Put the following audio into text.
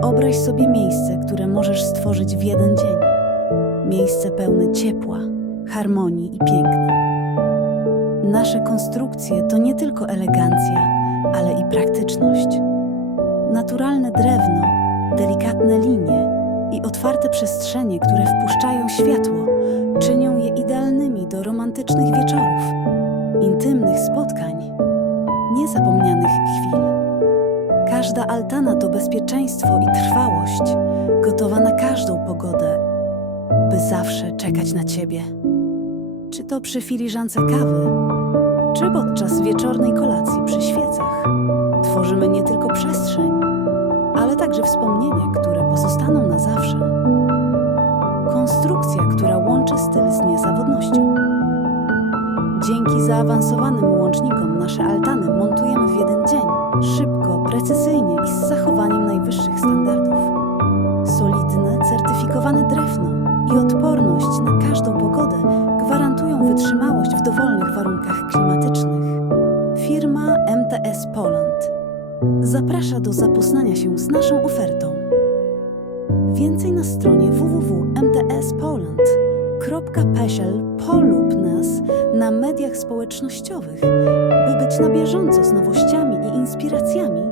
Wyobraź sobie miejsce, które możesz stworzyć w jeden dzień. Miejsce pełne ciepła, harmonii i piękna. Nasze konstrukcje to nie tylko elegancja, ale i praktyczność. Naturalne drewno, delikatne linie i otwarte przestrzenie, które wpuszczają światło, czynią je idealnymi do romantycznych wieczorów, intymnych spotkań, niezapomnianych chwil. Każda altana to bezpieczeństwo i trwałość, gotowa na każdą pogodę, by zawsze czekać na ciebie. Czy to przy filiżance kawy, czy podczas wieczornej kolacji przy świecach. Tworzymy nie tylko przestrzeń, ale także wspomnienia, które pozostaną na zawsze. Konstrukcja, która łączy styl z niezawodnością. Dzięki zaawansowanym łącznikom nasze altany montujemy Solidne, certyfikowane drewno i odporność na każdą pogodę gwarantują wytrzymałość w dowolnych warunkach klimatycznych. Firma MTS Poland zaprasza do zapoznania się z naszą ofertą. Więcej na stronie www.mtspoland.pl polub nas na mediach społecznościowych, by być na bieżąco z nowościami i inspiracjami.